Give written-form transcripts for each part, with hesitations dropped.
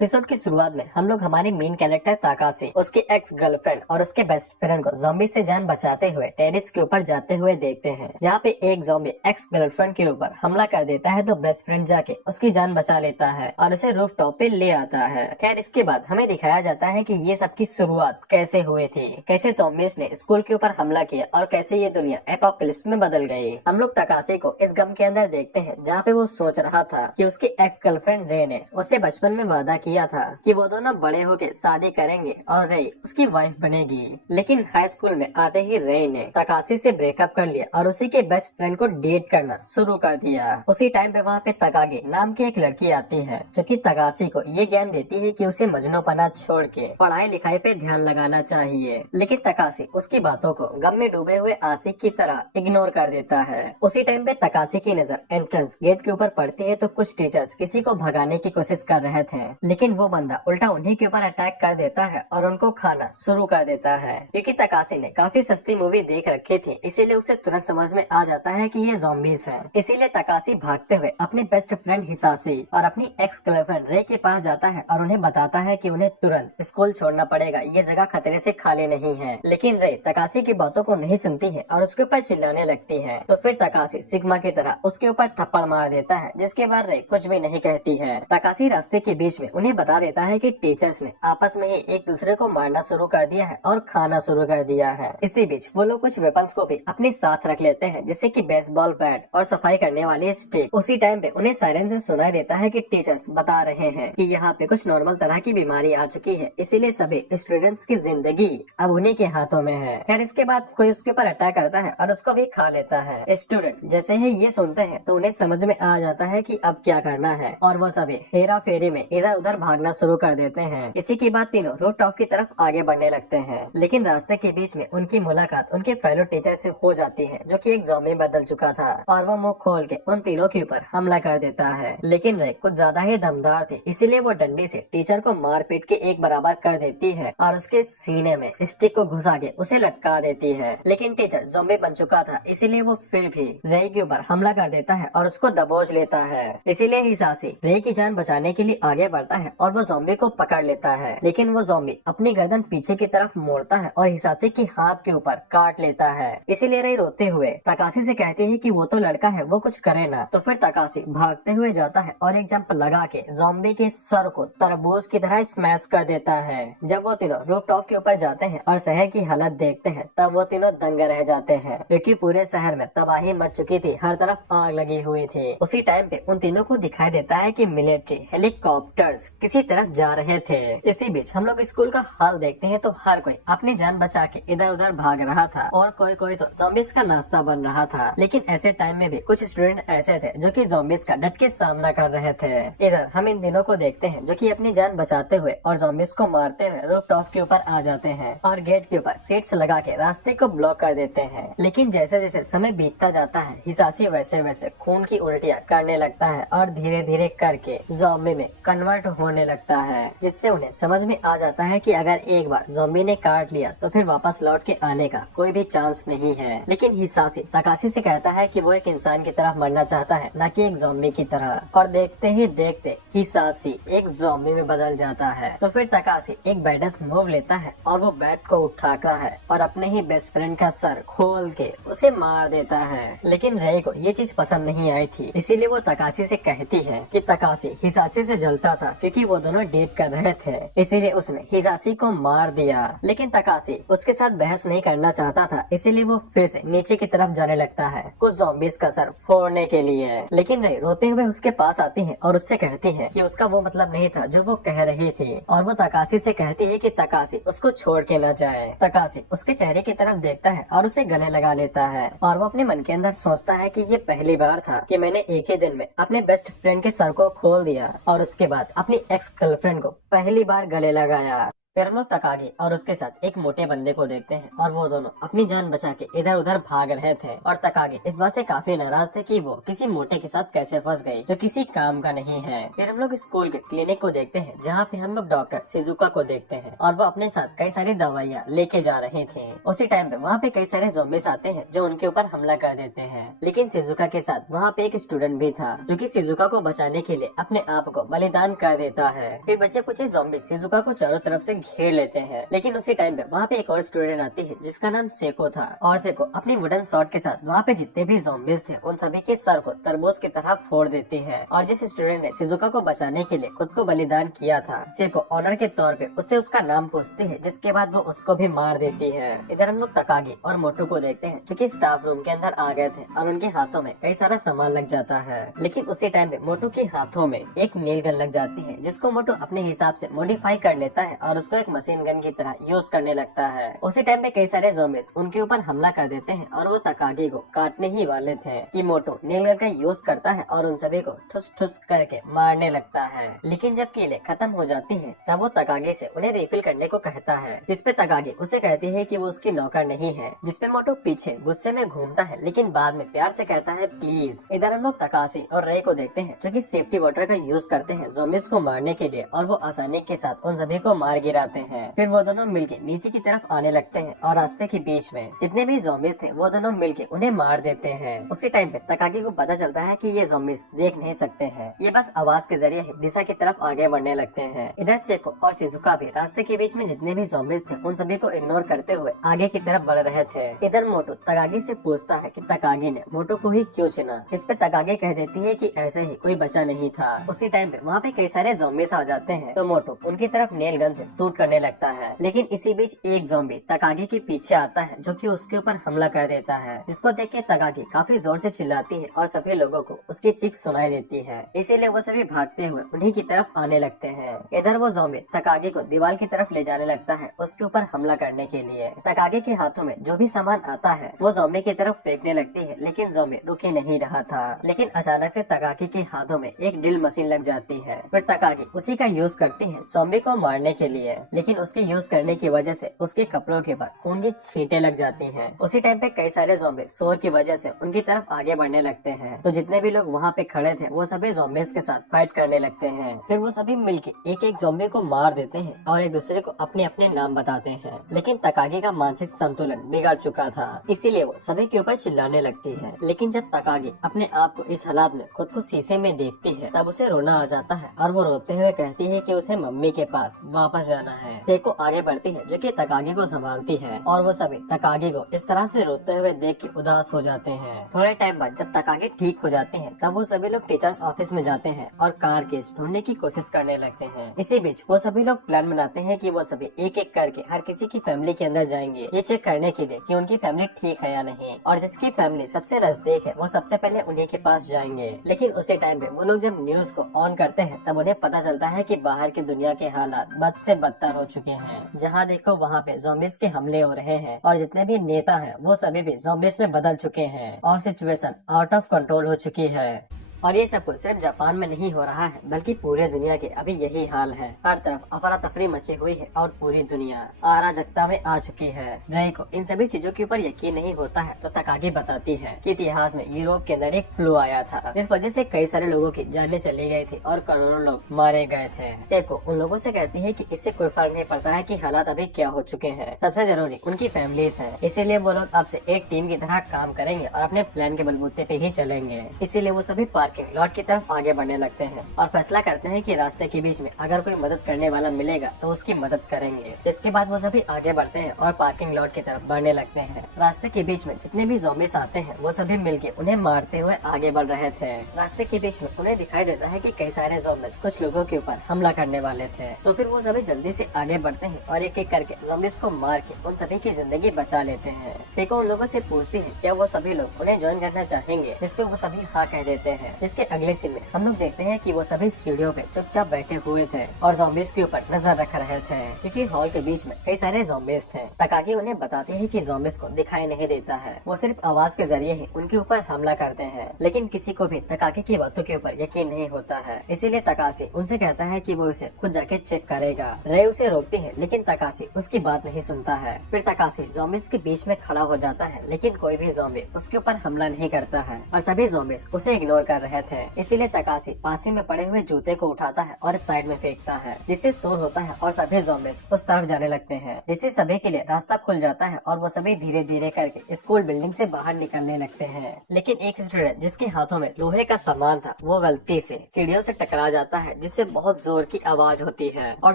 Episode की शुरुआत में हम लोग हमारी मेन कैरेक्टर ताकाशी, उसकी एक्स गर्लफ्रेंड और उसके बेस्ट फ्रेंड को ज़ॉम्बी से जान बचाते हुए टेरिस के ऊपर जाते हुए देखते हैं, जहाँ पे एक ज़ॉम्बी एक्स गर्लफ्रेंड के ऊपर हमला कर देता है तो बेस्ट फ्रेंड जाके उसकी जान बचा लेता है और उसे रूफ टॉप पे ले आता है। खैर इसके बाद हमें दिखाया जाता है कि ये सब की शुरुआत कैसे हुई थी, कैसे ज़ॉम्बीज़ ने स्कूल के ऊपर हमला किया और कैसे ये दुनिया एपोकलिप्स में बदल गई। हम लोग ताकाशी को इस गम के अंदर देखते हैं जहाँ पे वो सोच रहा था कि उसकी एक्स गर्लफ्रेंड रे ने उससे बचपन में वादा किया था कि वो दोनों बड़े होके शादी करेंगे और रे उसकी वाइफ बनेगी। लेकिन हाई स्कूल में आते ही रे ने ताकाशी से ब्रेकअप कर लिया और उसी के बेस्ट फ्रेंड को डेट करना शुरू कर दिया। उसी टाइम पे वहाँ पे तकागी नाम की एक लड़की आती है जो कि ताकाशी को ये ज्ञान देती है कि उसे मजनूपना छोड़ के पढ़ाई लिखाई पे ध्यान लगाना चाहिए। लेकिन तकाशी उसकी बातों को गम में डूबे हुए आशिक की तरह इग्नोर कर देता है। उसी टाइम पे तकाशी की नजर एंट्रेंस गेट के ऊपर पड़ती है तो कुछ टीचर्स किसी को भगाने की कोशिश कर रहे थे, लेकिन वो बंदा उल्टा उन्हीं के ऊपर अटैक कर देता है और उनको खाना शुरू कर देता है। क्योंकि तकाशी ने काफी सस्ती मूवी देख रखी थी, इसीलिए उसे तुरंत समझ में आ जाता है कि ये ज़ॉम्बीज़ हैं। इसीलिए तकाशी भागते हुए अपनी बेस्ट फ्रेंड हिसाशी और अपनी एक्स गर्लफ्रेंड रे के पास जाता है और उन्हें बताता है कि उन्हें तुरंत स्कूल छोड़ना पड़ेगा, ये जगह खतरे से खाली नहीं है। लेकिन रे तकाशी की बातों को नहीं सुनती है और उसके ऊपर चिल्लाने लगती है। तो फिर तकाशी सिग्मा की तरह उसके ऊपर थप्पड़ मार देता है, जिसके बाद रे कुछ भी नहीं कहती है। तकाशी रास्ते के बीच में उन्हें बता देता है कि टीचर्स ने आपस में ही एक दूसरे को मारना शुरू कर दिया है और खाना शुरू कर दिया है। इसी बीच वो लोग कुछ वेपन्स को भी अपने साथ रख लेते हैं, जैसे कि बेसबॉल बैट और सफाई करने वाली स्टिक। उसी टाइम पे उन्हें सायरन से सुनाई देता है कि टीचर्स बता रहे हैं कि यहाँ पे कुछ नॉर्मल तरह की बीमारी आ चुकी है, इसीलिए सभी स्टूडेंट्स की जिंदगी अब उन्हीं के हाथों में है। खैर इसके बाद कोई उसके ऊपर अटैक करता है और उसको भी खा लेता है। स्टूडेंट जैसे ही ये सुनते हैं तो उन्हें समझ में आ जाता है कि अब क्या करना है और वो सभी हेरा फेरी में इधर उधर भागना शुरू कर देते हैं। इसी के बाद तीनों रूफ टॉप की तरफ आगे बढ़ने लगते हैं, लेकिन रास्ते के बीच में उनकी मुलाकात उनके फेलो टीचर से हो जाती है, जो कि एक ज़ॉम्बी बदल चुका था और वो मुंह खोल के उन तीनों के ऊपर हमला कर देता है। लेकिन रे कुछ ज्यादा ही दमदार थी, इसीलिए वो डंडी से टीचर को मार पीट के एक बराबर कर देती है और उसके सीने में स्टिक को घुसा के उसे लटका देती है। लेकिन टीचर ज़ॉम्बी बन चुका था, इसीलिए वो फिर भी रे के ऊपर हमला कर देता है और उसको दबोच लेता है। इसीलिए हिसाशी रे की जान बचाने के लिए आगे बढ़ता है और वो ज़ॉम्बी को पकड़ लेता है। लेकिन वो ज़ॉम्बी अपनी गर्दन पीछे की तरफ मोड़ता है और हिसाशी की हाथ के ऊपर काट लेता है। इसीलिए रे रोते हुए तकाशी से कहती है कि वो तो लड़का है, वो कुछ करे ना। तो फिर तकाशी भागते हुए जाता है और एक जंप लगा के ज़ॉम्बी के सर को तरबूज की तरह स्मैश कर देता है। जब वो तीनों रूफ टॉप के ऊपर जाते हैं और शहर की हालत देखते हैं, तब वो तीनों दंग रह जाते हैं, क्योंकि पूरे शहर में तबाही मच चुकी थी, हर तरफ आग लगी हुई थी। उसी टाइम पे उन तीनों को दिखाई देता है कि मिलिट्री हेलीकॉप्टर्स किसी तरफ जा रहे थे। इसी बीच हम लोग स्कूल का हाल देखते हैं तो हर कोई अपनी जान बचा के इधर उधर भाग रहा था और कोई कोई तो ज़ॉम्बीज़ का नाश्ता बन रहा था। लेकिन ऐसे टाइम में भी कुछ स्टूडेंट ऐसे थे जो कि ज़ॉम्बीज़ का डट के सामना कर रहे थे। इधर हम इन तीनों को देखते हैं जो कि अपनी जान बचाते हुए और ज़ॉम्बीज़ को मारते हुए रूफ टॉप के ऊपर आ जाते हैं और गेट के ऊपर सीट्स लगा के रास्ते को ब्लॉक कर देते हैं। लेकिन जैसे जैसे समय बीतता जाता है, हिसाशी वैसे वैसे खून की उल्टियाँ करने लगता है और धीरे धीरे करके ज़ॉम्बी में कन्वर्ट होने लगता है, जिससे उन्हें समझ में आ जाता है कि अगर एक बार ज़ॉम्बी ने काट लिया तो फिर वापस लौट के आने का कोई भी चांस नहीं है। लेकिन हिसाशी तकाशी से कहता है कि वो एक इंसान की तरह मरना चाहता है, न कि एक ज़ॉम्बी की तरह। और देखते ही देखते हिसाशी एक ज़ॉम्बी में बदल जाता है। तो फिर तकाशी एक बैडस मूव लेता है और वो बैट को उठाता है और अपने ही बेस्ट फ्रेंड का सर खोल के उसे मार देता है। लेकिन रे को ये चीज पसंद नहीं आई थी, इसीलिए वो तकाशी से कहती है कि तकाशी हिसाशी से जलता था क्योंकि वो दोनों डेट कर रहे थे, इसीलिए उसने हिसाशी को मार दिया। लेकिन तकाशी उसके साथ बहस नहीं करना चाहता था, इसीलिए वो फिर से नीचे की तरफ जाने लगता है कुछ ज़ॉम्बीज़ का सर फोड़ने के लिए। लेकिन रे रोते हुए उसके पास आती है और उससे कहती है कि उसका वो मतलब नहीं था जो वो कह रही थी, और वो तकाशी से कहती है कि तकाशी उसको छोड़ के न जाए। तकाशी उसके चेहरे की तरफ देखता है और उसे गले लगा लेता है और वो अपने मन के अंदर सोचता है कि ये पहली बार था कि मैंने एक ही दिन में अपने बेस्ट फ्रेंड के सर को खोल दिया और उसके बाद अपनी एक्स गर्लफ्रेंड को पहली बार गले लगाया। फिर हम लोग तकागी और उसके साथ एक मोटे बंदे को देखते हैं और वो दोनों अपनी जान बचा के इधर उधर भाग रहे थे और तकागी इस बात से काफी नाराज थे कि वो किसी मोटे के साथ कैसे फंस गई जो किसी काम का नहीं है। फिर हम लोग स्कूल के क्लिनिक को देखते हैं जहाँ पे हम लोग डॉक्टर शिजुका को देखते हैं और वो अपने साथ कई सारी दवाइयाँ लेके जा रही थी। उसी टाइम पे वहाँ पे कई सारे ज़ॉम्बीज आते हैं जो उनके ऊपर हमला कर देते हैं, लेकिन शिजुका के साथ वहाँ पे एक स्टूडेंट भी था जो कि शिजुका को बचाने के लिए अपने आप को बलिदान कर देता है। फिर बचे कुछ ज़ॉम्बीज शिजुका को चारों तरफ से घेर लेते हैं, लेकिन उसी टाइम पे वहाँ पे एक और स्टूडेंट आती है जिसका नाम सेको था और सेको अपनी वुडन शॉट के साथ वहाँ पे जितने भी ज़ॉम्बीज थे उन सभी के सर को तरबूज की तरह फोड़ देती है। और जिस स्टूडेंट ने शिजुका को बचाने के लिए खुद को बलिदान किया था, सेको ऑनर के तौर पे उससे उसका नाम पूछती है, जिसके बाद वो उसको भी मार देती है। इधर हम लोग तकागी और मोटू को देखते हैं जो कि स्टाफ रूम के अंदर आ गए थे और उनके हाथों में कई सारा सामान लग जाता है, लेकिन उसी टाइम पे मोटू के हाथों में एक नेल गन लग जाती है जिसको मोटू अपने हिसाब से मॉडिफाई कर लेता है और उसको एक मशीन गन की तरह यूज करने लगता है। उसी टाइम पे कई सारे ज़ॉम्बीज उनके ऊपर हमला कर देते हैं और वो तकागी को काटने ही वाले थे कि मोटू नेल गन का यूज करता है और उन सभी को ठुस ठुस करके मारने लगता है। लेकिन जब कीलें खत्म हो जाती हैं तब वो तकागी से उन्हें रिफिल करने को कहता है, जिसपे तकागी उसे कहती है कि वो उसकी नौकर नहीं है, जिसपे मोटू पीछे गुस्से में घूमता है लेकिन बाद में प्यार से कहता है प्लीज। इधर हम लोग तकाशी और रे को देखते हैं जो कि सेफ्टी वाटर का यूज करते हैं ज़ॉम्बीज को मारने के लिए और वो आसानी के साथ उन सभी को मार गिराते हैं। फिर वो दोनों मिलके नीचे की तरफ आने लगते हैं और रास्ते के बीच में जितने भी ज़ॉम्बीज थे वो दोनों मिलके उन्हें मार देते हैं। उसी टाइम पे तकागी को पता चलता है कि ये ज़ॉम्बीज देख नहीं सकते हैं, ये बस आवाज के जरिए ही दिशा की तरफ आगे बढ़ने लगते हैं। इधर सेको और शिजुका भी रास्ते के बीच में जितने भी ज़ॉम्बीज थे उन सभी को इग्नोर करते हुए आगे की तरफ बढ़ रहे थे। इधर मोटू तकागी से पूछता है कि तकागी ने मोटू को ही क्यों चुना, इस पे तकागी कह देती है कि ऐसे ही कोई बचा नहीं था। उसी टाइम पे वहाँ पे कई सारे ज़ॉम्बीज आ जाते हैं तो मोटू उनकी तरफ नेल गन से शूट करने लगता है, लेकिन इसी बीच एक ज़ॉम्बी तकागी के पीछे आता है जो कि उसके ऊपर हमला कर देता है, जिसको देख के तकागी काफी जोर से चिल्लाती है और सभी लोगों को उसकी चीख सुनाई देती है, इसीलिए वो सभी भागते हुए उन्हीं की तरफ आने लगते हैं। इधर वो ज़ॉम्बी तकागी को दीवार की तरफ ले जाने लगता है उसके ऊपर हमला करने के लिए। तकागी के हाथों में जो भी सामान आता है वो ज़ॉम्बी की तरफ फेंकने लगती है, लेकिन ज़ॉम्बी रुक ही नहीं रहा था। लेकिन अचानक से तकागी के हाथों में एक ड्रिल मशीन लग जाती है। फिर तकागी उसी का यूज करती है ज़ॉम्बी को मारने के लिए, लेकिन उसके यूज करने की वजह से उसके कपड़ों के ऊपर खून की छींटे लग जाती हैं। उसी टाइम पे कई सारे ज़ॉम्बी शोर की वजह से उनकी तरफ आगे बढ़ने लगते हैं, तो जितने भी लोग वहाँ पे खड़े थे वो सभी ज़ॉम्बीज के साथ फाइट करने लगते हैं। फिर वो सभी मिलके एक एक ज़ॉम्बी को मार देते हैं और एक दूसरे को अपने अपने नाम बताते हैं, लेकिन तकागी का मानसिक संतुलन बिगड़ चुका था, इसीलिए वो सभी के ऊपर चिल्लाने लगती है। लेकिन जब तकागी अपने आप को इस हालात में खुद को शीशे में देखती है तब उसे रोना आ जाता है और वो रोते हुए कहती है कि उसे मम्मी के पास वापस जाना है। देखो आगे बढ़ती है जो कि तकागी को संभालती है और वो सभी तकागी को इस तरह से रोते हुए देख के उदास हो जाते हैं। थोड़े टाइम बाद जब तकागी ठीक हो जाती है तब वो सभी लोग टीचर्स ऑफिस में जाते हैं और कार केस ढूंढने की कोशिश करने लगते हैं। इसी बीच वो सभी लोग प्लान बनाते हैं कि वो सभी एक एक करके हर किसी की फैमिली के अंदर जाएंगे ये चेक करने के लिए कि उनकी फैमिली ठीक है या नहीं, और जिसकी फैमिली सबसे नजदीक है वो सबसे पहले उन्हीं के पास जाएंगे। लेकिन उसी टाइम पे वो लोग जब न्यूज को ऑन करते हैं तब उन्हें पता चलता है कि बाहर की दुनिया के हालात बद से बदतर हो चुके हैं। जहाँ देखो वहाँ पे ज़ॉम्बीज के हमले हो रहे हैं और जितने भी नेता हैं वो सभी भी ज़ॉम्बीज में बदल चुके हैं और सिचुएशन आउट ऑफ कंट्रोल हो चुकी है। और ये सब कुछ सिर्फ जापान में नहीं हो रहा है बल्कि पूरे दुनिया के अभी यही हाल है। हर तरफ अफरा तफरी मची हुई है और पूरी दुनिया अराजकता में आ चुकी है। रे को इन सभी चीजों के ऊपर यकीन नहीं होता है तो तकागी बताती है कि इतिहास में यूरोप के अंदर एक फ्लू आया था जिस वजह से कई सारे लोगों की जानें चली गई थी और करोड़ों लोग मारे गए थे। देखो उन लोगों से कहती है कि इससे कोई फर्क नहीं पड़ता है कि हालात अभी क्या हो चुके हैं, सबसे जरूरी उनकी फैमिलीज है, इसीलिए वो लोग अब से एक टीम की तरह काम करेंगे और अपने प्लान के बलबूते पे ही चलेंगे। इसीलिए वो सभी पार्किंग लॉट की तरफ आगे बढ़ने लगते हैं और फैसला करते हैं कि रास्ते के बीच में अगर कोई मदद करने वाला मिलेगा तो उसकी मदद करेंगे। इसके बाद वो सभी आगे बढ़ते हैं और पार्किंग लॉट की तरफ बढ़ने लगते हैं। रास्ते के बीच में जितने भी ज़ॉम्बीज आते हैं वो सभी मिलके उन्हें मारते हुए आगे बढ़ रहे थे। रास्ते के बीच में उन्हें दिखाई देता है कि कई सारे ज़ॉम्बीज कुछ लोगों के ऊपर हमला करने वाले थे, तो फिर वो सभी जल्दी से आगे बढ़ते हैं और एक एक करके ज़ॉम्बीज को मार के उन सभी की जिंदगी बचा लेते हैं। देखो उन लोगों से पूछती है क्या वो सभी लोग उन्हें ज्वाइन करना चाहेंगे, जिसपे वो सभी हाँ कह देते हैं इसके अगले सीन में हम लोग देखते हैं कि वो सभी सीढ़ियों पे चुपचाप बैठे हुए थे और ज़ॉम्बीज़ के ऊपर नजर रख रहे थे, क्योंकि हॉल के बीच में कई सारे ज़ॉम्बीज़ थे। तकाकी उन्हें बताते हैं कि ज़ॉम्बीज़ को दिखाई नहीं देता है, वो सिर्फ आवाज के जरिए ही उनके ऊपर हमला करते हैं। लेकिन किसी को भी तकाकी की बातों के ऊपर यकीन नहीं होता है, इसीलिए तकाशी उनसे कहता है कि वो उसे खुद जाके चेक करेगा। रे उसे रोकती है, लेकिन तकाशी उसकी बात नहीं सुनता है। फिर तकाशी ज़ॉम्बीज़ के बीच में खड़ा हो जाता है, लेकिन कोई भी ज़ॉम्बी उसके ऊपर हमला नहीं करता है और सभी ज़ॉम्बीज़ उसे इग्नोर कर रहे थे। इसीलिए तकाशी पास ही में पड़े हुए जूते को उठाता है और साइड में फेंकता है, जिससे शोर होता है और सभी ज़ॉम्बीज़ उस तरफ जाने लगते हैं, जिससे सभी के लिए रास्ता खुल जाता है और वो सभी धीरे धीरे करके स्कूल बिल्डिंग से बाहर निकलने लगते हैं। लेकिन एक स्टूडेंट जिसके हाथों में लोहे का सामान था, वो गलती से सीढ़ियों से टकरा जाता है, जिससे बहुत जोर की आवाज होती है और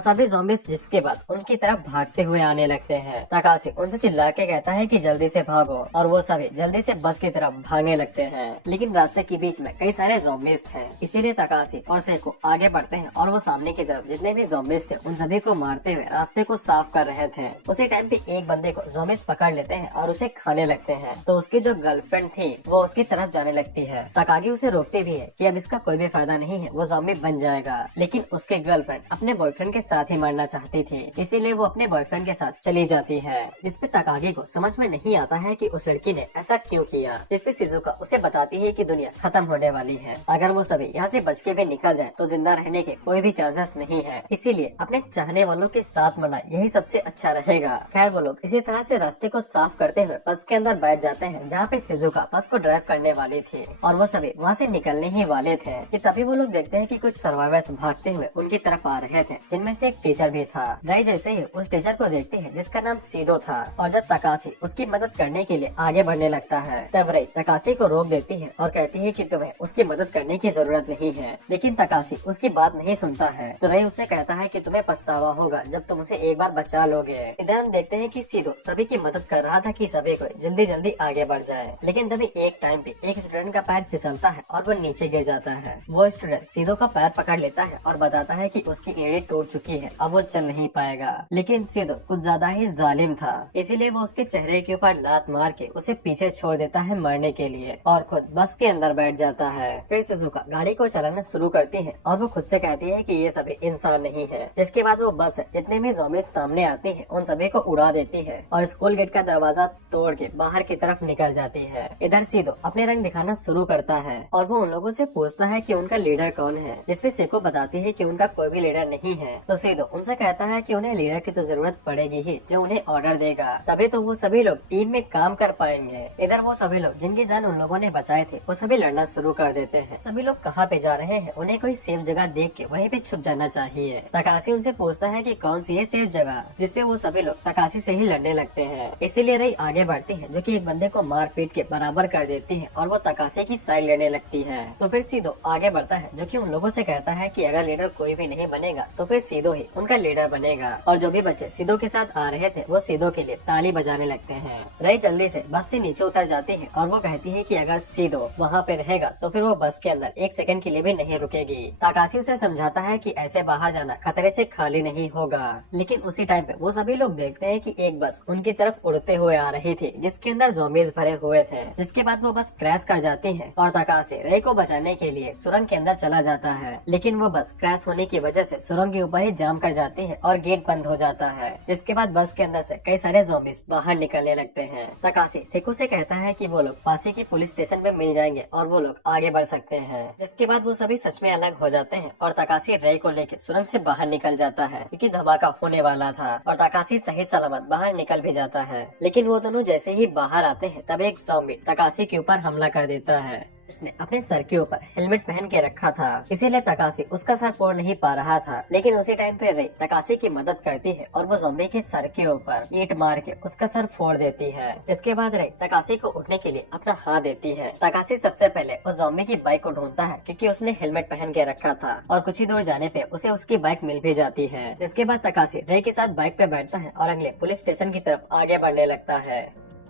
सभी ज़ॉम्बीज़ जिसके बाद उनकी तरफ भागते हुए आने लगते हैं। तकाशी उनसे चिल्ला के कहता है कि जल्दी से भागो और वो सभी जल्दी से बस की तरफ भागने लगते हैं। लेकिन रास्ते के बीच में कई सारे ज़ॉम्बीज़ थे, इसीलिए तकाशी और सेको आगे बढ़ते हैं और वो सामने की तरफ जितने भी ज़ॉम्बीज़ थे उन सभी को मारते हुए रास्ते को साफ कर रहे थे। उसी टाइम पे एक बंदे को ज़ॉम्बीज़ पकड़ लेते हैं और उसे खाने लगते हैं, तो उसकी जो गर्लफ्रेंड थी वो उसकी तरफ जाने लगती है। तकागी उसे रोकती भी है कि अब इसका कोई भी फायदा नहीं है, वो ज़ॉम्बी बन जाएगा। लेकिन उसके गर्लफ्रेंड अपने बॉयफ्रेंड के साथ ही मरना चाहती थी, इसीलिए वो अपने बॉयफ्रेंड के साथ चली जाती है। जिसपे तकागी को समझ में नहीं आता है कि उस लड़की ने ऐसा क्यों किया। जिसपे शिजुका उसे बताती है कि दुनिया खत्म होने वाली है, अगर वो सभी यहाँ से बच के भी निकल जाए तो जिंदा रहने के कोई भी चांसेस नहीं है, इसीलिए अपने चाहने वालों के साथ मरना यही सबसे अच्छा रहेगा। खैर वो लोग इसी तरह से रास्ते को साफ करते हुए बस के अंदर बैठ जाते हैं, जहाँ पे शिजुका बस को ड्राइव करने वाली थी और वो सभी वहाँ से निकलने ही वाले थे कि तभी वो लोग देखते हैं कि कुछ सर्वाइवर्स भागते हुए उनकी तरफ आ रहे थे, जिनमें से एक टीचर भी था। राई जैसे ही उस टीचर को देखती है जिसका नाम सीधो था, और जब तकाशी उसकी मदद करने के लिए आगे बढ़ने लगता है तब राई तकाशी को रोक देती है और कहती है कि तुम्हें उसकी मदद करने की जरूरत नहीं है। लेकिन तकाशी उसकी बात नहीं सुनता है, तो राई उससे कहता है कि तुम्हें पछतावा होगा जब तुम उसे एक बार बचा लोगे। इधर हम देखते हैं कि सीधो सभी की मदद कर रहा था कि सभी को जल्दी जल्दी आगे बढ़ जाए, लेकिन तभी एक टाइम पे एक स्टूडेंट का पैर फिसलता है और वो नीचे गिर जाता है। वो स्टूडेंट सीधो का पैर पकड़ लेता है और बताता है कि उसकी एड़ी टूट चुकी है, अब वो चल नहीं पाएगा। लेकिन सीधो कुछ ज्यादा ही जालिम था, इसीलिए वो उसके चेहरे के ऊपर लात मार के उसे पीछे छोड़ देता है मरने के लिए और खुद बस के अंदर बैठ जाता है। फिर शिजुका गाड़ी को चलाना शुरू करती है और वो खुद से कहती है कि ये सभी इंसान नहीं है। जिसके बाद वो बस जितने भी ज़ॉम्बीज़ सामने आती है उन सभी को उड़ा देती है और स्कूल गेट का दरवाजा तोड़ के बाहर की तरफ निकल जाती है। इधर सीधो अपने रंग दिखाना शुरू करता है और वो उन लोगों से पूछता है कि उनका लीडर कौन है, जिसपे सेको बताती है कि उनका कोई भी लीडर नहीं है। तो सीधो उनसे कहता है कि उन्हें लीडर की तो जरूरत पड़ेगी ही, जो उन्हें ऑर्डर देगा, तभी तो वो सभी लोग टीम में काम कर पाएंगे। इधर वो सभी लोग जिनकी जान उन लोगों ने बचाए थे वो सभी लड़ना शुरू कर देते हैं। सभी लोग कहाँ पे जा रहे हैं, उन्हें कोई सेफ जगह देख के वहीं पे छुप जाना चाहिए। तकाशी उनसे पूछता है कि कौन सी है सेफ जगह, जिसपे वो सभी लोग तकाशी से ही लड़ने लगते हैं। इसीलिए रई आगे बढ़ती है, जो कि एक बंदे को मार पीट के बराबर कर देती है और वो तकाशी की साइड लेने लगती है। तो फिर सीधो आगे बढ़ता है, जो कि उन लोगों से कहता है कि अगर लीडर कोई भी नहीं बनेगा तो फिर सीधो ही उनका लीडर बनेगा। और जो भी बच्चे सीधो के साथ आ रहे थे वो सीधो के लिए ताली बजाने लगते हैं। रई जल्दी से बस से नीचे उतर जाती है और वो कहती है कि अगर सीधो वहाँ पे रहेगा तो फिर वो बस के अंदर एक सेकंड के लिए भी नहीं रुकेगी। तकाशी उसे समझाता है कि ऐसे बाहर जाना खतरे से खाली नहीं होगा। लेकिन उसी टाइम पे वो सभी लोग देखते हैं कि एक बस उनकी तरफ उड़ते हुए आ रही थी, जिसके अंदर ज़ॉम्बीज़ भरे हुए थे। जिसके बाद वो बस क्रैश कर जाती है और तकाशी रई को बचाने के लिए सुरंग के अंदर चला जाता है। लेकिन वो बस क्रैश होने की वजह से सुरंग के ऊपर ही जाम कर जाती है और गेट बंद हो जाता है। जिसके बाद बस के अंदर से कई सारे ज़ॉम्बीज़ बाहर निकलने लगते हैं। तकाशी सेको से कहता है कि वो लोग पास ही की पुलिस स्टेशन पे मिल जाएंगे और वो लोग आगे बढ़ सकते हैं। जिसके बाद वो सभी सच में अलग हो जाते हैं और तकाशी रई को लेकर सुरंग से बाहर निकल जाता है, क्योंकि धमाका होने वाला था और तकाशी सही सलामत बाहर निकल भी जाता है। लेकिन वो दोनों जैसे ही बाहर आते हैं तब एक ज़ॉम्बी तकाशी के ऊपर हमला कर देता है। उसने अपने सर के ऊपर हेलमेट पहन के रखा था, इसीलिए तकाशी उसका सर फोड़ नहीं पा रहा था। लेकिन उसी टाइम पे रई तकाशी की मदद करती है और वो ज़ॉम्बी के सर के ऊपर ईंट मार के उसका सर फोड़ देती है। इसके बाद रई तकाशी को उठने के लिए अपना हाथ देती है। तकाशी सबसे पहले उस ज़ॉम्बी की बाइक को ढूंढता है, क्योंकि उसने हेलमेट पहन के रखा था और कुछ ही दूर जाने पे उसे उसकी बाइक मिल भी जाती है। इसके बाद तकाशी रई के साथ बाइक पे बैठता है और अगले पुलिस स्टेशन की तरफ आगे बढ़ने लगता है।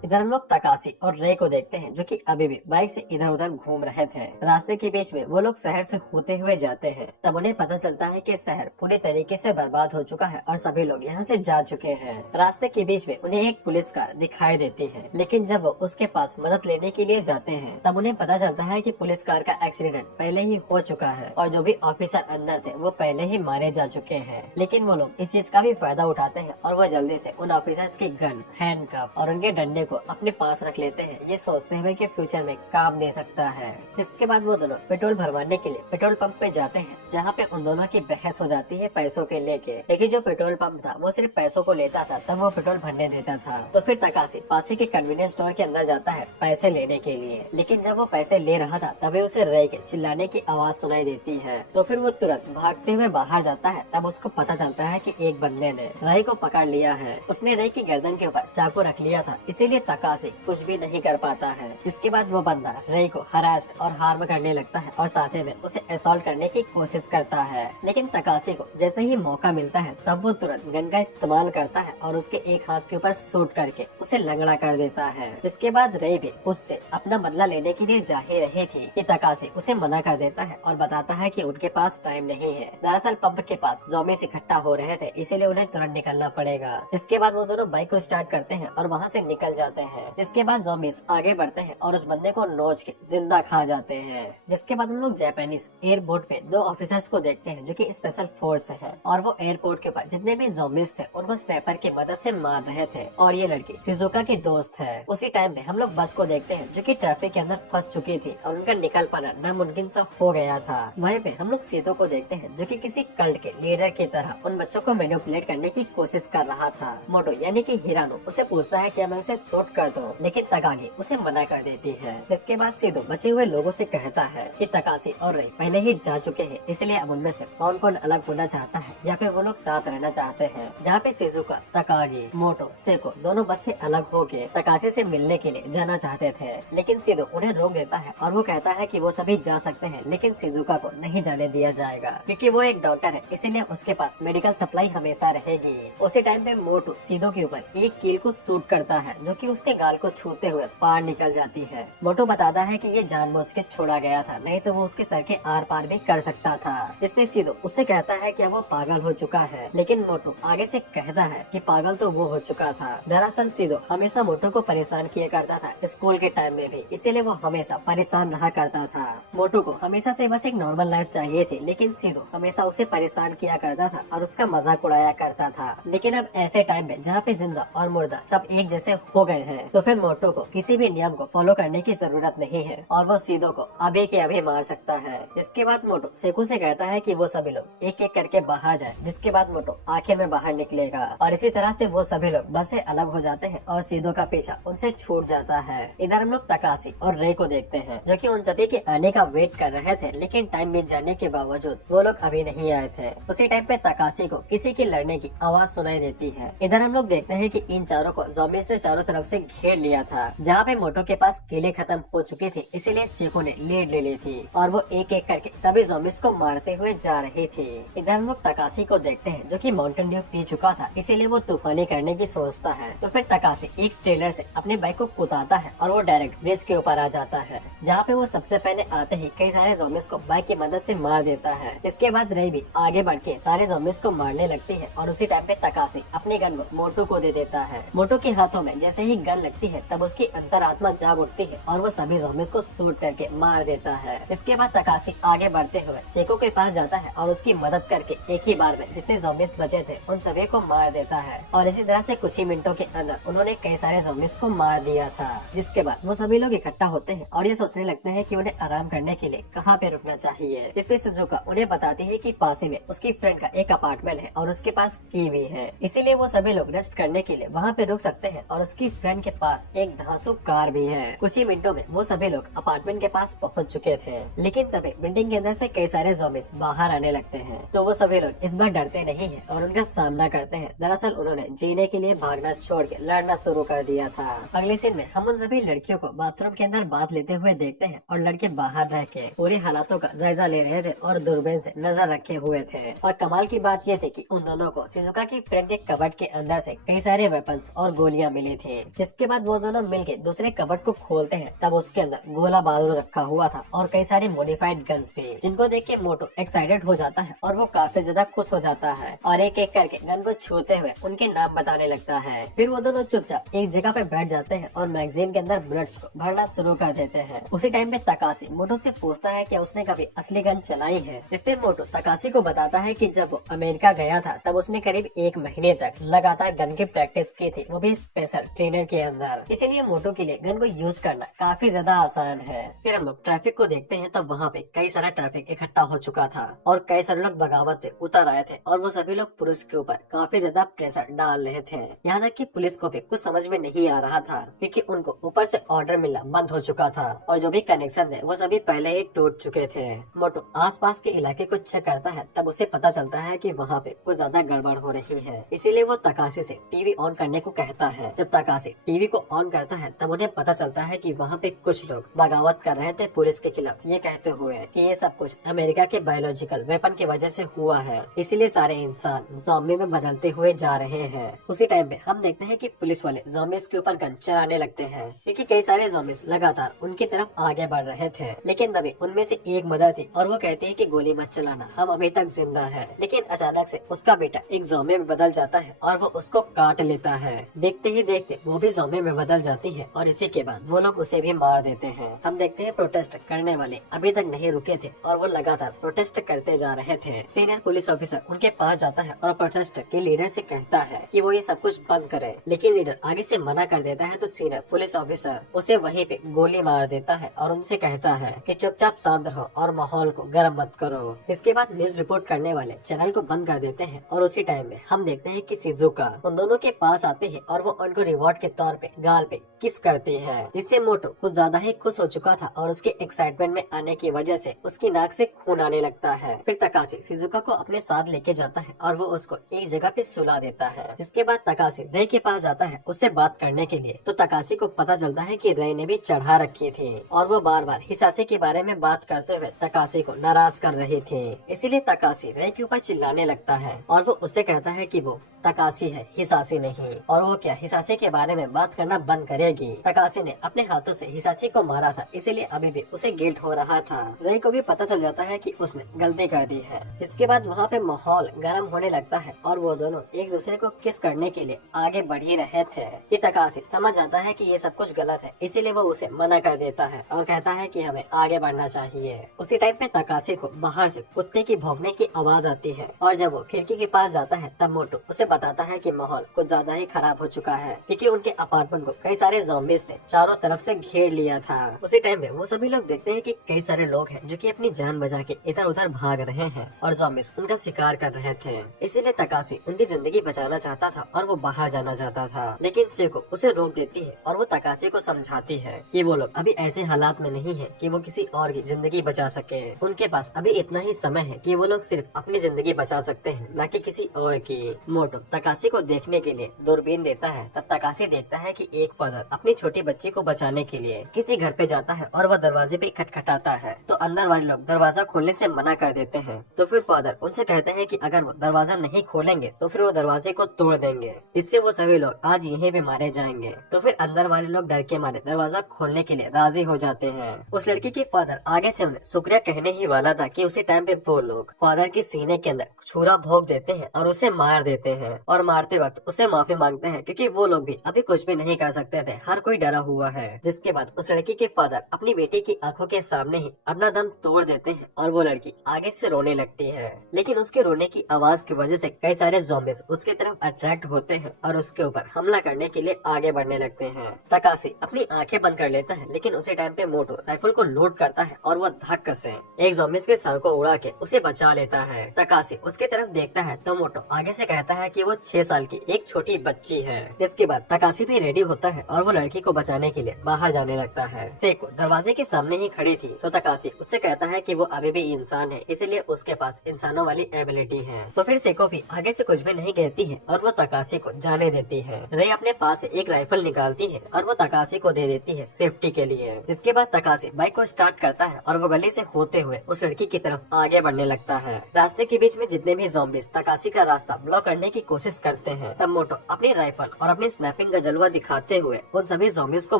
इधर हम लोग तकाशी और रे को देखते हैं जो कि अभी भी बाइक से इधर उधर घूम रहे थे। रास्ते के बीच में वो लोग शहर से होते हुए जाते हैं। तब उन्हें पता चलता है कि शहर पूरी तरीके से बर्बाद हो चुका है और सभी लोग यहाँ से जा चुके हैं। रास्ते के बीच में उन्हें एक पुलिस कार दिखाई देती है, लेकिन जब वो उसके पास मदद लेने के लिए जाते हैं तब उन्हें पता चलता है कि पुलिस कार का एक्सीडेंट पहले ही हो चुका है और जो भी ऑफिसर अंदर थे वो पहले ही मारे जा चुके हैं। लेकिन वो लोग इस चीज का भी फायदा उठाते हैं और वो जल्दी से उन ऑफिसर्स की गन, हैंडकफ और उनके डंडे को अपने पास रख लेते हैं, ये सोचते हुए कि फ्यूचर में काम दे सकता है। जिसके बाद वो दोनों पेट्रोल भरवाने के लिए पेट्रोल पंप पे जाते हैं, जहाँ पे उन दोनों की बहस हो जाती है पैसों के लेके। लेकिन जो पेट्रोल पंप था वो सिर्फ पैसों को लेता था, तब वो पेट्रोल भरने देता था। तो फिर तकाशी पास के कन्वीनियंस स्टोर के अंदर जाता है पैसे लेने के लिए। लेकिन जब वो पैसे ले रहा था तभी उसे रे के चिल्लाने की आवाज सुनाई देती है। तो फिर वो तुरंत भागते हुए बाहर जाता है। तब उसको पता चलता है कि एक बंदे ने रे को पकड़ लिया है। उसने रे की गर्दन के ऊपर चाकू रख लिया था, इसीलिए तकाशी कुछ भी नहीं कर पाता है। इसके बाद वो बंदा रे को हरास्ट और हार्म करने लगता है और साथ में उसे असॉल्ट करने की कोशिश करता है। लेकिन तकाशी को जैसे ही मौका मिलता है तब वो तुरंत गन का इस्तेमाल करता है और उसके एक हाथ के ऊपर शूट करके उसे लंगड़ा कर देता है। जिसके बाद रे भी उससे अपना बदला लेने के लिए जा ही रही थी कि तकाशी उसे मना कर देता है और बताता है कि उनके पास टाइम नहीं है। दरअसल पंप के पास ज़ॉम्बीज़ इकट्ठा हो रहे थे, इसीलिए उन्हें तुरंत निकलना पड़ेगा। इसके बाद वो दोनों बाइक को स्टार्ट करते हैं और वहाँ से निकल जाते हैं। जिसके बाद ज़ॉम्बीज़ आगे बढ़ते हैं और उस बंदे को नोच के जिंदा खा जाते हैं। जिसके बाद हम लोग जापानीज एयरपोर्ट पे दो ऑफिसर्स को देखते हैं जो कि स्पेशल फोर्स है और वो एयरपोर्ट के ऊपर जितने भी ज़ॉम्बीज़ थे उनको स्नाइपर की मदद से मार रहे थे और ये लड़की शिजुका की दोस्त है। उसी टाइम में हम लोग बस को देखते हैं जो कि ट्रैफिक के अंदर फंस चुकी थी और उनका निकल पाना नामुमकिन सा हो गया था। वहीं पे हम लोग सीतो को देखते हैं जो कि किसी कल्ट के लीडर की तरह उन बच्चों को मैनिपुलेट करने की कोशिश कर रहा था। मोटो यानी कि हिरानो उसे पूछता है कि मैं उसे शूट कर दूं, लेकिन तकागी उसे मना कर देती है। इसके बाद सीतो बचे हुए लोगों से कहता है कि तकाशी और रे पहले ही जा चुके हैं, इसलिए अब उनमें से कौन कौन अलग होना चाहता है या फिर वो लोग साथ रहना चाहते हैं। जहाँ पे शिजुका, तकागी, मोटो, सेको दोनों बस से अलग होके तकाशी से मिलने के लिए जाना चाहते थे, लेकिन सीतो उन्हें रोक देता है और वो कहता है कि वो सभी जा सकते हैं लेकिन शिजुका को नहीं जाने दिया जाएगा क्योंकि वो एक डॉक्टर है, इसीलिए उसके पास मेडिकल सप्लाई हमेशा रहेगी। उसी टाइम पे मोटो सीतो के ऊपर एक कील को शूट करता है जो कि उसके गाल को छूते हुए पार निकल जाती है। मोटो बताता है कि ये जानबूझ के छोड़ा गया था, नहीं तो वो उसके सर के आर पार भी कर सकता था। इसमें सीतो उससे कहता है कि वो पागल हो चुका है, लेकिन मोटो आगे से कहता है कि पागल तो वो हो चुका था। दरअसल सीतो हमेशा मोटो को परेशान किया करता था स्कूल के टाइम में भी, इसीलिए वो हमेशा परेशान रहा करता था। मोटो को हमेशा से बस एक नॉर्मल लाइफ चाहिए थी, लेकिन सीतो हमेशा उसे परेशान किया करता था और उसका मजाक उड़ाया करता था। लेकिन अब ऐसे टाइम में जहाँ पे जिंदा और मुर्दा सब एक जैसे हो गए हैं तो फिर मोटो को किसी भी नियम को फॉलो करने की जरूरत नहीं है और वो सीतो को अभी के अभी मार सकता है। जिसके बाद मोटो सेकू से कहता है कि वो सभी लोग एक एक करके बाहर जाए, जिसके बाद मोटो आखिर में बाहर निकलेगा और इसी तरह से वो सभी लोग बस से अलग हो जाते हैं और सीतो का पीछा उनसे छूट जाता है। इधर हम लोग तकाशी और रे को देखते हैं जो कि उन सभी के आने का वेट कर रहे थे, लेकिन टाइम बीत जाने के बावजूद वो लोग अभी नहीं आए थे। उसी टाइम पे तकाशी को किसी के लड़ने की आवाज सुनाई देती है। इधर हम लोग देखते हैं कि इन चारों को ज़ॉम्बीज़ ने चारों तरफ से घेर लिया था। जहाँ पे मोटो के पास कीलें खत्म हो चुकी थी, इसीलिए सेको ने लीड ले ली थी और वो एक एक करके सभी ज़ॉम्बीज़ को मारते हुए जा रही थी। इधर हम लोग तकाशी को देखते हैं जो कि माउंटेन ड्यू पी चुका था, इसीलिए वो तूफानी करने की सोचता है। तो फिर तकाशी एक ट्रेलर से अपने बाइक को कुदाता है और वो डायरेक्ट ब्रिज के ऊपर आ जाता है, जहाँ पे वो सबसे पहले आते ही कई सारे ज़ॉम्बीज़ को बाइक की मदद से मार देता है। इसके बाद रे भी आगे बढ़ के सारे ज़ॉम्बीज़ को मारने लगती है और उसी टाइम पे तकाशी अपनी गन को मोटू को दे देता है। मोटू के हाथों में जैसे ही गन लगती है तब उसकी अंतरात्मा जाग उठती है और वो सभी ज़ॉम्बीज़ को शूट करके मार देता है। इसके बाद तकाशी आगे बढ़ते हुए सेको के पास जाता है और उसकी मदद करके एक ही बार में जितने ज़ॉम्बीज़ बचे थे उन सभी को मार देता है और इसी तरह से कुछ ही मिनटों के अंदर उन्होंने कई सारे ज़ॉम्बीज़ को मार दिया था। जिसके बाद वो सभी लोग इकट्ठा होते हैं और ये सोचने लगते हैं कि उन्हें आराम करने के लिए कहाँ पे रुकना चाहिए। जिसपे शिजुका उन्हें बताती है कि पास ही में उसकी फ्रेंड का एक अपार्टमेंट है और उसके पास की भी है, इसीलिए वो सभी लोग रेस्ट करने के लिए वहाँ पे रुक सकते हैं और उसकी फ्रेंड के पास एक धांसू कार भी है। कुछ ही मिनटों में वो सभी लोग अपार्टमेंट के पास पहुँच चुके थे, लेकिन तभी बिल्डिंग के अंदर से कई सारे ज़ॉम्बीज़ बाहर आने लगते हैं। तो वो सभी लोग इस बार डरते नहीं है और उनका सामना करते हैं। दरअसल उन्होंने जीने के लिए भागना छोड़ के लड़ना शुरू कर दिया था। अगले सीन में हम उन सभी लड़कियों को बाथरूम के अंदर बात लेते हुए देखते हैं और लड़के बाहर रह के पूरे हालातों का जायजा ले रहे थे और दूरबीन से नजर रखे हुए थे। और कमाल की बात ये थी कि उन दोनों को शिजुका की फ्रेंड के कबर्ड के अंदर से कई सारे वेपन्स और गोलियां मिली थी। जिसके बाद वो दोनों मिलके दूसरे कबर्ड को खोलते हैं। तब उसके अंदर गोला बारूद रखा हुआ था और कई सारी मॉडिफाइड गन्स भी, जिनको देख के मोटो एक्साइटेड हो जाता है और वो काफी ज्यादा खुश हो जाता है और एक एक करके गन को छूते हुए उनके नाम बताने लगता है। फिर वो दोनों चुपचाप एक जगह पे बैठ जाते हैं और मैगजीन के अंदर बुलेट्स को भरना शुरू कर देते हैं। उसी टाइम पे तकाशी मोटो से पूछता है कि उसने कभी असली गन चलाई है। इसमें मोटो तकाशी को बताता है कि जब वो अमेरिका गया था तब उसने करीब 1 महीने तक लगातार गन की प्रैक्टिस की थी, वो भी स्पेशल ट्रेनर के अंदर। इसीलिए मोटो के लिए गन को यूज करना काफी ज्यादा आसान है। फिर हम लोग ट्रैफिक को देखते हैं, तब वहाँ पे कई सारा ट्रैफिक इकट्ठा हो चुका था और कई सारे लोग बगावत पे उतर आए थे और वो सभी लोग पुलिस के ऊपर काफी ज्यादा प्रेशर डाल रहे थे। यहाँ तक कि पुलिस को भी कुछ समझ में नहीं आ रहा था क्योंकि उनको ऊपर से ऑर्डर मिलना बंद हो चुका था और जो भी कनेक्शन थे वो सभी पहले ही टूट चुके थे। मोटो आसपास के इलाके को चेक करता है, तब उसे पता चलता है कि वहाँ पे कुछ ज्यादा गड़बड़ हो रही है। इसीलिए वो तकाशी से टीवी ऑन करने को कहता है। जब तकाशी टीवी को ऑन करता है तब उन्हें पता चलता है कि वहाँ पे कुछ लोग बगावत कर रहे थे पुलिस के खिलाफ, ये कहते हुए कि ये सब कुछ अमेरिका के बायोलॉजिकल वेपन की वजह से हुआ है, इसीलिए सारे इंसान ज़ॉम्बी में बदलते हुए जा रहे हैं। उसी टाइम पे हम देखते हैं कि पुलिस वाले ज़ॉम्बीज के ऊपर गन चलाने लगते हैं क्योंकि कई सारे ज़ॉम्बीज लगातार उनकी तरफ आगे बढ़ रहे थे। लेकिन तभी उनमें से एक मदर थी और वो कहती है कि गोली मत चलाना, हम अभी तक जिंदा हैं। लेकिन अचानक से उसका बेटा एक ज़ॉम्बी में बदल जाता है और वो उसको काट लेता है। देखते ही देखते वो भी ज़ॉम्बी में बदल जाती है और इसी के बाद वो लोग उसे भी मार देते हैं। हम देखते हैं प्रोटेस्ट करने वाले अभी तक नहीं रुके थे और वो लगातार प्रोटेस्ट करते जा रहे थे। सीनियर पुलिस ऑफिसर उनके पास जाता है और प्रोटेस्ट के लीडर से कहता है कि वो ये सब कुछ बंद करे, लेकिन लीडर आगे से मना कर देता है। तो सीनियर पुलिस ऑफिसर उसे वहीं पे गोली मार देता है और उनसे कहता है कि चुपचाप शांत रहो और माहौल को गर्म मत करो। इसके बाद न्यूज रिपोर्ट करने वाले चैनल को बंद कर देते हैं और उसी टाइम में हम देखते हैं कि शिजुका उन दोनों के पास आते हैं और वो उनको रिवॉर्ड के तौर पे गाल पे किस करती है, जिससे मोटो कुछ ज्यादा ही खुश हो चुका था और उसके एक्साइटमेंट में आने की वजह से उसकी नाक से खून आने लगता है। फिर तकाशी शिजुका को अपने साथ लेके जाता है और वो उसको एक जगह पे सुला देता है। जिसके बाद तकाशी रे के पास जाता है उससे बात करने के लिए। तो तकाशी को पता चलता है कि रे ने भी चढ़ा रखी थी और वो बार बार हिसासे के बारे में बात करते हुए तकाशी को नाराज कर रही थी। इसीलिए तकाशी रे के ऊपर चिल्लाने लगता है और वो उससे कहता है कि वो तकाशी है, हिसासी नहीं, और वो क्या हिसासी के बारे में बात करना बंद करेगी। तकाशी ने अपने हाथों से हिसासी को मारा था, इसीलिए अभी भी उसे गिल्ट हो रहा था। रे को भी पता चल जाता है कि उसने गलती कर दी है। जिसके बाद वहाँ पे माहौल गर्म होने लगता है और वो दोनों एक दूसरे को किस करने के लिए आगे बढ़ ही रहे थे कि तकाशी समझ जाता है कि ये सब कुछ गलत है, इसीलिए वो उसे मना कर देता है और कहता है कि हमें आगे बढ़ना चाहिए। उसी टाइम पे तकाशी को बाहर से कुत्ते की भौंकने की आवाज आती है और जब वो खिड़की के पास जाता है तब मोटो उसे बताता है कि माहौल कुछ ज्यादा ही खराब हो चुका है क्योंकि उनके अपार्टमेंट को कई सारे ज़ॉम्बीज ने चारों तरफ से घेर लिया था। उसी टाइम पे वो सभी लोग देखते हैं कि कई सारे लोग हैं जो कि अपनी जान बचा के इधर उधर भाग रहे हैं और ज़ॉम्बीज उनका शिकार कर रहे थे। इसीलिए तकाशी उनकी जिंदगी बचाना चाहता था और वो बाहर जाना चाहता था, लेकिन सेको उसे रोक देती है और वो तकाशी को समझाती है कि वो लोग अभी ऐसे हालात में नहीं है कि वो किसी और की जिंदगी बचा सके। उनके पास अभी इतना ही समय है कि वो लोग सिर्फ अपनी जिंदगी बचा सकते हैं, न कि किसी और की। मोटो तकाशी को देखने के लिए दूरबीन देता है। तब तकाशी देखता है कि एक फादर अपनी छोटी बच्ची को बचाने के लिए किसी घर पे जाता है और वह दरवाजे पे खटखटाता है। तो अंदर वाले लोग दरवाजा खोलने से मना कर देते हैं। तो फिर फादर उनसे कहते हैं कि अगर वो दरवाजा नहीं खोलेंगे तो फिर वो दरवाजे को तोड़ देंगे, इससे वो सभी लोग आज यहीं पे मारे जाएंगे। तो फिर अंदर वाले लोग डर के मारे दरवाजा खोलने के लिए राजी हो जाते हैं। उस लड़की के फादर आगे से उन्हें शुक्रिया कहने ही वाला था कि उसी टाइम पे वो लोग फादर के सीने के अंदर छुरा भोंक देते हैं और उसे मार देते हैं और मारते वक्त उसे माफी मांगते हैं क्योंकि वो लोग भी अभी कुछ भी नहीं कर सकते थे, हर कोई डरा हुआ है। जिसके बाद उस लड़की के फादर अपनी बेटी की आंखों के सामने ही अपना दम तोड़ देते हैं और वो लड़की आगे से रोने लगती है। लेकिन उसके रोने की आवाज की वजह से कई सारे ज़ॉम्बीज उसके तरफ अट्रैक्ट होते हैं और उसके ऊपर हमला करने के लिए आगे बढ़ने लगते हैं। तकाशी अपनी आंखें बंद कर लेता है, लेकिन उसी टाइम पे मोटो राइफल को लोड करता है और वो धक्का से एक ज़ॉम्बीज के सर को उड़ा के उसे बचा लेता है। तकाशी उसके तरफ देखता है तो मोटो आगे से कहता है कि वो 6 साल की एक छोटी बच्ची है। जिसके बाद तकाशी भी रेडी होता है और वो लड़की को बचाने के लिए बाहर जाने लगता है। सेको दरवाजे के सामने ही खड़ी थी तो तकाशी उससे कहता है कि वो अभी भी इंसान है, इसलिए उसके पास इंसानों वाली एबिलिटी है। तो फिर सेको भी आगे से कुछ भी नहीं कहती है और वो तकाशी को जाने देती है। रे अपने पास से एक राइफल निकालती है और वो तकाशी को दे देती है सेफ्टी के लिए। जिसके बाद तकाशी बाइक को स्टार्ट करता है और वो गली से होते हुए उस लड़की की तरफ आगे बढ़ने लगता है। रास्ते के बीच में जितने भी ज़ॉम्बीज तकाशी का रास्ता ब्लॉक करने की कोशिश करते हैं। तब मोटो अपनी राइफल और अपनी स्नैपिंग का जलवा दिखाते हुए उन सभी ज़ॉम्बीज़ को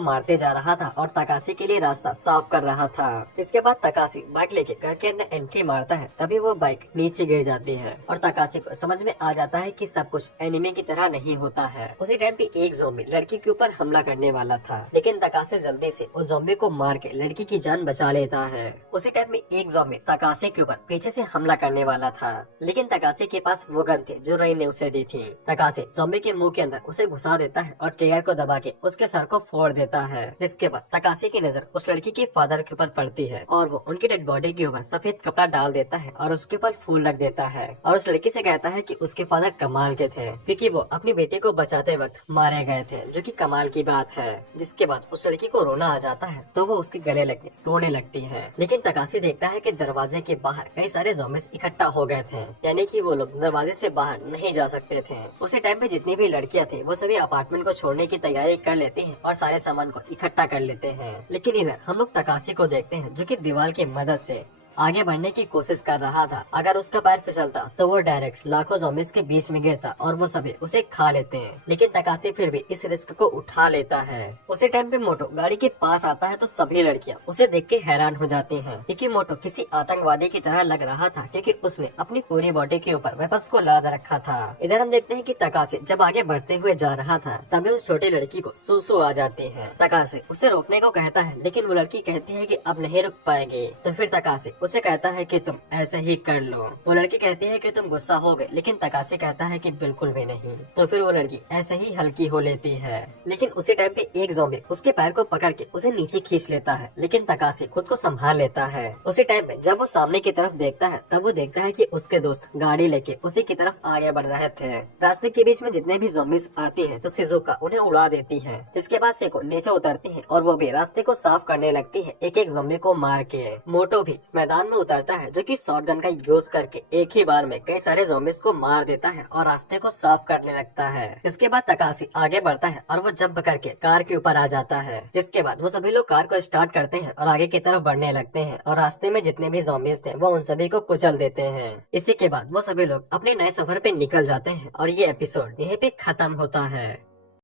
मारते जा रहा था और तकाशी के लिए रास्ता साफ कर रहा था। इसके बाद तकाशी बाइक लेके घर के अंदर एंट्री मारता है, तभी वो बाइक नीचे गिर जाती है और तकाशी को समझ में आ जाता है कि सब कुछ एनिमे की तरह नहीं होता है। उसी टाइम पे एक ज़ॉम्बी लड़की के ऊपर हमला करने वाला था, लेकिन तकाशी जल्दी से उस ज़ॉम्बी को मार के लड़की की जान बचा लेता है। उसी टाइम में एक ज़ॉम्बी तकाशी के ऊपर पीछे से हमला करने वाला था, लेकिन तकाशी के पास वो गन थी जो रई ने उसे दी थी। तकाशी ज़ॉम्बी के मुंह के अंदर उसे घुसा देता है और ट्रिगर को दबा के उसके सर को फोड़ देता है। जिसके बाद तकाशी की नजर उस लड़की के फादर के ऊपर पड़ती है और वो उनकी डेड बॉडी के ऊपर सफेद कपड़ा डाल देता है और उसके ऊपर फूल रख देता है और उस लड़की से कहता है कि उसके फादर कमाल के थे, क्योंकि वो अपनी बेटी को बचाते वक्त मारे गए थे, जो कि कमाल की बात है। जिसके बाद उस लड़की को रोना आ जाता है तो वो उसके गले लगने रोने लगती है, लेकिन तकाशी देखता है कि दरवाजे के बाहर कई सारे ज़ॉम्बीज़ इकट्ठा हो गए थे, यानी कि वो लोग दरवाजे से बाहर नहीं जा सकते थे। उसी टाइम पे जितनी भी लड़कियां थी वो सभी अपार्टमेंट को छोड़ने की तैयारी कर लेती हैं और सारे सामान को इकट्ठा कर लेते हैं। लेकिन इधर हम लोग तकाशी को देखते हैं जो कि दीवार की मदद से आगे बढ़ने की कोशिश कर रहा था। अगर उसका पैर फिसलता तो वो डायरेक्ट लाखों ज़ॉम्बीज़ के बीच में गिरता और वो सभी उसे खा लेते हैं, लेकिन तकाशी फिर भी इस रिस्क को उठा लेता है। उसी टाइम पे मोटो गाड़ी के पास आता है तो सभी लड़कियां उसे देख के हैरान हो जाती हैं, क्योंकि मोटो किसी आतंकवादी की तरह लग रहा था, क्योंकि उसने अपनी पूरी बॉडी के ऊपर वेपन्स को लाद रखा था। इधर हम देखते हैं कि तकाशी जब आगे बढ़ते हुए जा रहा था तभी उस छोटी लड़की को सुसु आ जाती है। तकाशी उसे रोकने को कहता है, लेकिन वो लड़की कहती है कि अब नहीं रुक पाएगी। तो फिर तकाशी उसे कहता है कि तुम ऐसे ही कर लो। वो लड़की कहती है कि तुम गुस्सा हो गए, लेकिन तकाशी कहता है कि बिल्कुल भी नहीं। तो फिर वो लड़की ऐसे ही हल्की हो लेती है, लेकिन उसी टाइम पे एक ज़ॉम्बी उसके पैर को पकड़ के उसे नीचे खींच लेता है, लेकिन तकाशी खुद को संभाल लेता है। उसी टाइम पे जब वो सामने की तरफ देखता है तब वो देखता है कि उसके दोस्त गाड़ी लेके उसी की तरफ आगे बढ़ रहे थे। रास्ते के बीच में जितने भी ज़ॉम्बीज़ आती है तो शिज़ुका उन्हें उड़ा देती है। जिसके बाद सेको नीचे उतरती है और वो भी रास्ते को साफ करने लगती है, एक एक ज़ॉम्बी को मार के। मोटो भी मैदान में उतरता है, जो कि शॉटगन का यूज करके एक ही बार में कई सारे ज़ॉम्बीज़ को मार देता है और रास्ते को साफ करने लगता है। इसके बाद तकाशी आगे बढ़ता है और वो जंप करके कार के ऊपर आ जाता है। जिसके बाद वो सभी लोग कार को स्टार्ट करते हैं और आगे की तरफ बढ़ने लगते हैं और रास्ते में जितने भी ज़ॉम्बीज़ थे वो उन सभी को कुचल देते हैं। इसी के बाद वो सभी लोग अपने नए सफर पे निकल जाते हैं और ये एपिसोड यहीं पे खत्म होता है।